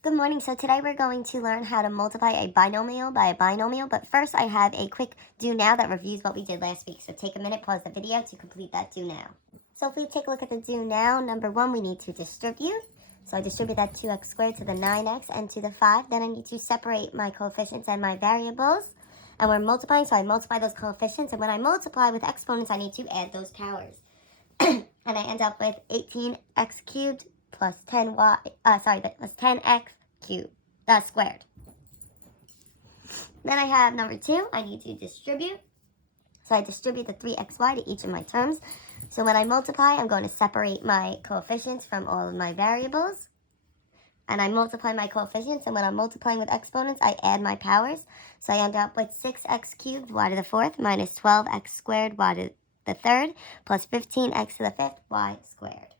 Good morning. So today we're going to learn how to multiply a binomial by a binomial. But first I have a quick do now that reviews what we did last week. So take a minute, pause the video to complete that do now. So if we take a look at the do now, number one, we need to distribute. So I distribute that 2x squared to the 9x and to the 5. Then I need to separate my coefficients and my variables. And we're multiplying, so I multiply those coefficients. And when I multiply with exponents, I need to add those powers. And I end up with 18x cubed plus 10y, plus 10x cubed, squared. Then I have number 2, I need to distribute. So I distribute the 3xy to each of my terms. So when I multiply, I'm going to separate my coefficients from all of my variables. And I multiply my coefficients, and when I'm multiplying with exponents, I add my powers. So I end up with 6x cubed y to the 4th minus 12x squared y to the 3rd plus 15x to the 5th y squared.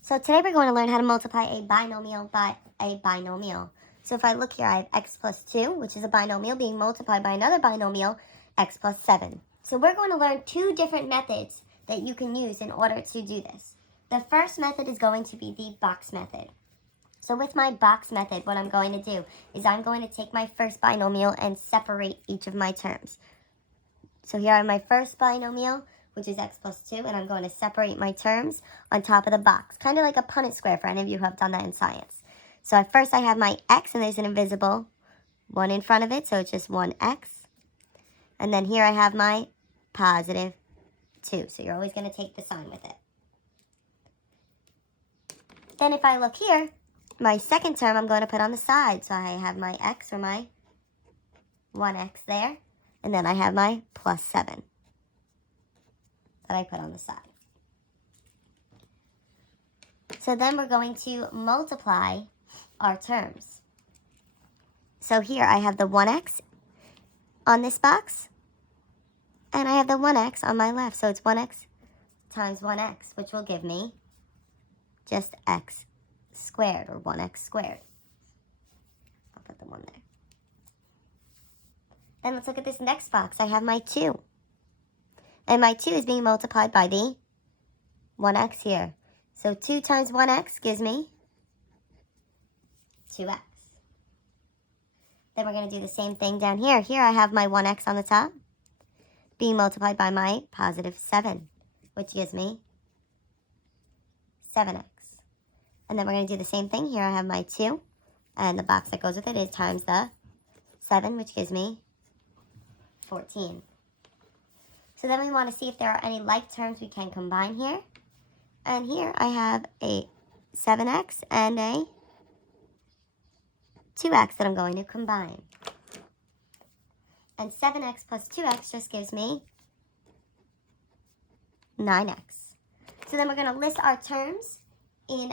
So today we're going to learn how to multiply a binomial by a binomial. So if I look here, I have x plus 2, which is a binomial being multiplied by another binomial, x plus 7. So we're going to learn two different methods that you can use in order to do this. The first method is going to be the box method. So with my box method, what I'm going to do is I'm going to take my first binomial and separate each of my terms. So here I have my first binomial, which is x plus 2, and I'm going to separate my terms on top of the box, kind of like a Punnett square for any of you who have done that in science. So at first I have my x, and there's an invisible 1 in front of it, so it's just 1x. And then here I have my positive 2, so you're always going to take the sign with it. Then if I look here, my second term I'm going to put on the side, so I have my x or my 1x there, and then I have my plus 7. That I put on the side. So then we're going to multiply our terms. So here I have the 1x on this box, and I have the 1x on my left. So it's 1x times 1x, which will give me just x squared, or 1x squared. I'll put the 1 there. Then let's look at this next box. I have my 2. And my 2 is being multiplied by the 1x here. So 2 times 1x gives me 2x. Then we're going to do the same thing down here. Here I have my 1x on the top being multiplied by my positive 7, which gives me 7x. And then we're going to do the same thing. Here I have my 2, and the box that goes with it is times the 7, which gives me 14. So then we want to see if there are any like terms we can combine here. And here I have a 7x and a 2x that I'm going to combine. And 7x plus 2x just gives me 9x. So then we're going to list our terms in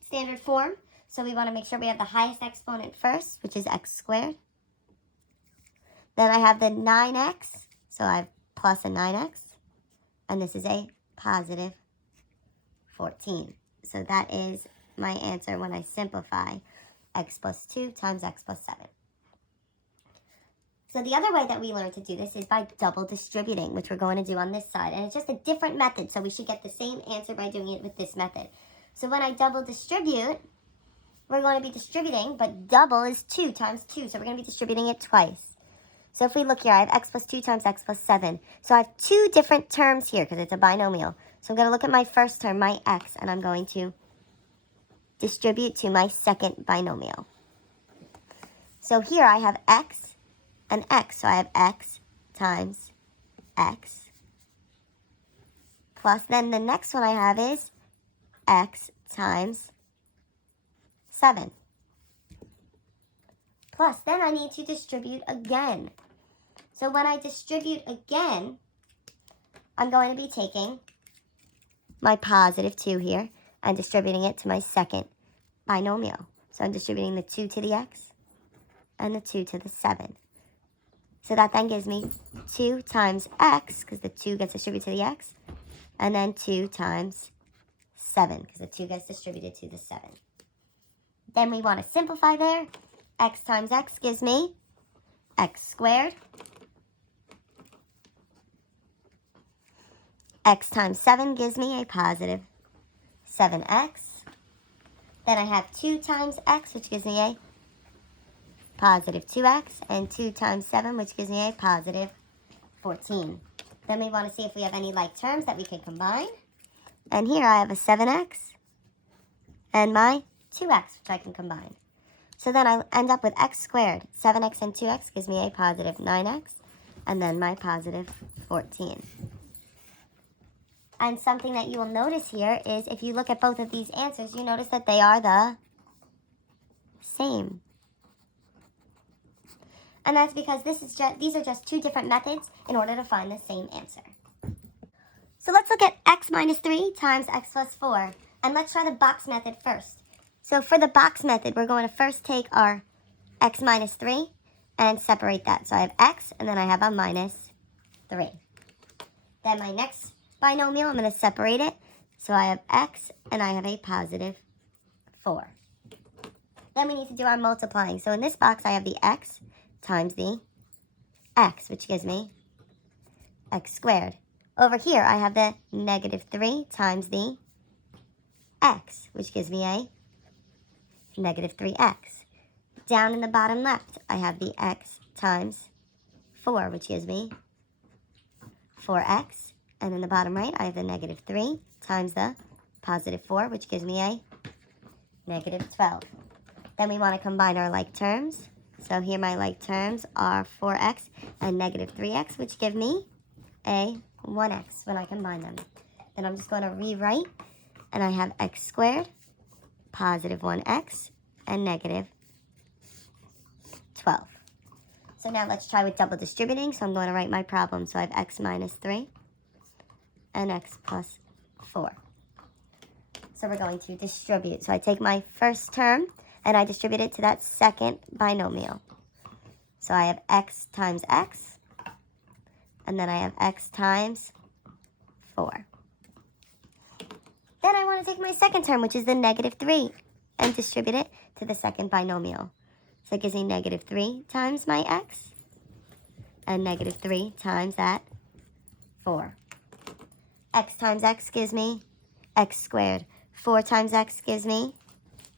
standard form. So we want to make sure we have the highest exponent first, which is x squared. Then I have the 9x. So I have plus a 9x, and this is a positive 14. So that is my answer when I simplify x plus 2 times x plus 7. So the other way that we learn to do this is by double distributing, which we're going to do on this side. And it's just a different method, so we should get the same answer by doing it with this method. So when I double distribute, we're going to be distributing, but double is 2 times 2, so we're going to be distributing it twice. So if we look here, I have x plus 2 times x plus 7. So I have two different terms here because it's a binomial. So I'm going to look at my first term, my x, and I'm going to distribute to my second binomial. So here I have x and x. So I have x times x. Plus then the next one I have is x times 7. Plus then I need to distribute again. So when I distribute again, I'm going to be taking my positive 2 here and distributing it to my second binomial. So I'm distributing the 2 to the x and the 2 to the 7. So that then gives me 2 times x, because the 2 gets distributed to the x, and then 2 times 7, because the 2 gets distributed to the 7. Then we want to simplify there. X times x gives me x squared. X times 7 gives me a positive 7x. Then I have 2 times x, which gives me a positive 2x, and 2 times 7, which gives me a positive 14. Then we want to see if we have any like terms that we can combine. And here I have a 7x and my 2x, which I can combine. So then I end up with x squared. 7x and 2x gives me a positive 9x, and then my positive 14. And something that you will notice here is if you look at both of these answers, you notice that they are the same. And that's because these are just 2 different methods in order to find the same answer. So let's look at x minus 3 times x plus 4. And let's try the box method first. So for the box method, we're going to first take our x minus 3 and separate that. So I have x, and then I have a minus 3. Then my next binomial, I'm going to separate it. So I have x, and I have a positive 4. Then we need to do our multiplying. So in this box, I have the x times the x, which gives me x squared. Over here, I have the negative 3 times the x, which gives me a negative 3x. Down in the bottom left, I have the x times 4, which gives me 4x. And in the bottom right, I have the negative 3 times the positive 4, which gives me a negative 12. Then we want to combine our like terms. So here my like terms are 4x and negative 3x, which give me a 1x when I combine them. Then I'm just going to rewrite, and I have x squared, positive 1x, and negative 12. So now let's try with double distributing. So I'm going to write my problem. So I have x minus 3 and x plus 4. So we're going to distribute. So I take my first term, and I distribute it to that second binomial. So I have x times x, and then I have x times 4. Then I want to take my second term, which is the negative 3, and distribute it to the second binomial. So it gives me negative 3 times my x, and negative 3 times that 4. X times x gives me x squared. 4 times x gives me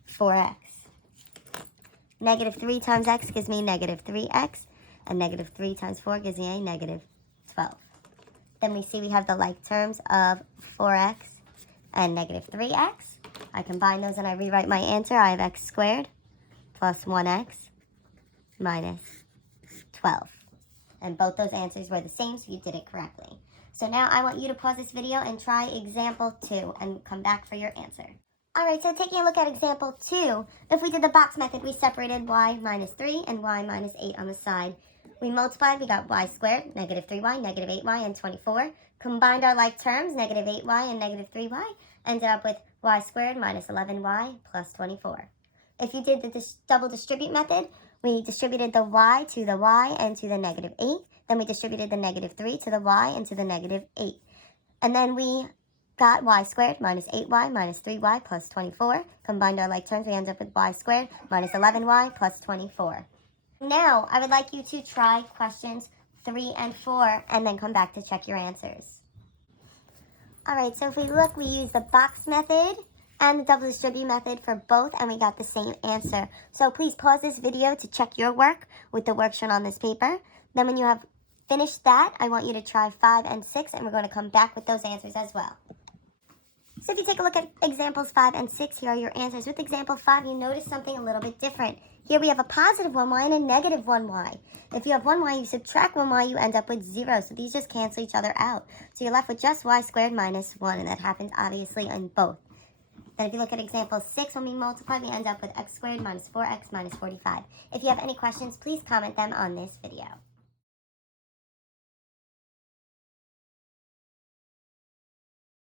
4x. Negative 3 times x gives me negative 3x, and negative 3 times 4 gives me a negative 12. Then we see we have the like terms of 4x and negative 3x. I combine those and I rewrite my answer. I have x squared plus 1x minus 12. And both those answers were the same, so you did it correctly. So now I want you to pause this video and try example 2 and come back for your answer. Alright, so taking a look at example 2, if we did the box method, we separated y minus 3 and y minus 8 on the side. We multiplied, we got y squared, negative 3y, negative 8y, and 24. Combined our like terms, negative 8y and negative 3y, ended up with y squared minus 11y plus 24. If you did the double distribute method, we distributed the y to the y and to the negative 8. Then we distributed the negative 3 to the y and to the negative 8. And then we got y squared minus 8y minus 3y plus 24. Combined our like terms, we end up with y squared minus 11y plus 24. Now, I would like you to try questions 3 and 4 and then come back to check your answers. Alright, so if we look, we use the box method and the double distribute method for both, and we got the same answer. So please pause this video to check your work with the work shown on this paper. Then when you have finished that, I want you to try 5 and 6, and we're going to come back with those answers as well. So if you take a look at examples 5 and 6, here are your answers. With example 5, you notice something a little bit different. Here we have a positive 1y and a negative 1y. If you have 1y, you subtract 1y, you end up with 0. So these just cancel each other out. So you're left with just y squared minus 1, and that happens obviously in both. Then if you look at example 6, when we multiply, we end up with x squared minus 4x minus 45. If you have any questions, please comment them on this video.